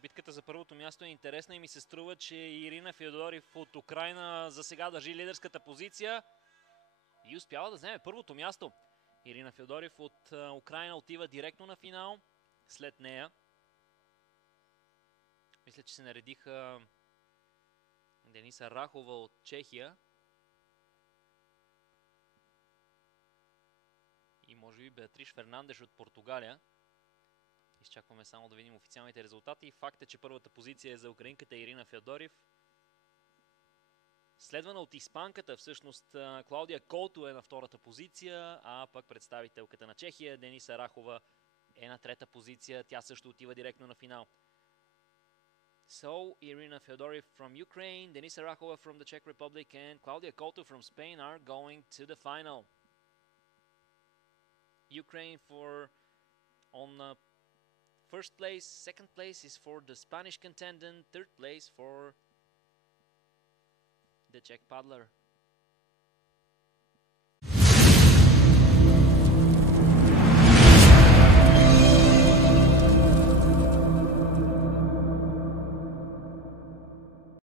битката за първото място е интересна и ми се струва, че Ирина Феодорив от Украйна за сега държи лидерската позиция и успява да вземе първото място. Ирина Феодорив от Украйна отива директно на финал. След нея мисля, че се наредиха Дениса Рахова от Чехия и може би Беатриш Фернандеш от Португалия. Изчакваме само да видим официалните резултати. Факт е, че първата позиция е за украинката Ирина Феодорив. Следвана от испанката, всъщност Клаудия Колто е на втората позиция, а пък представителката на Чехия Дениса Рахова е на трета позиция. Тя също отива директно на финал. So, Irina Feodorov from Ukraine, Denisa Rachova from the Czech Republic and Claudia Couto from Spain are going to the final. Ukraine on first place, second place is for the Spanish contender, third place for the Czech paddler.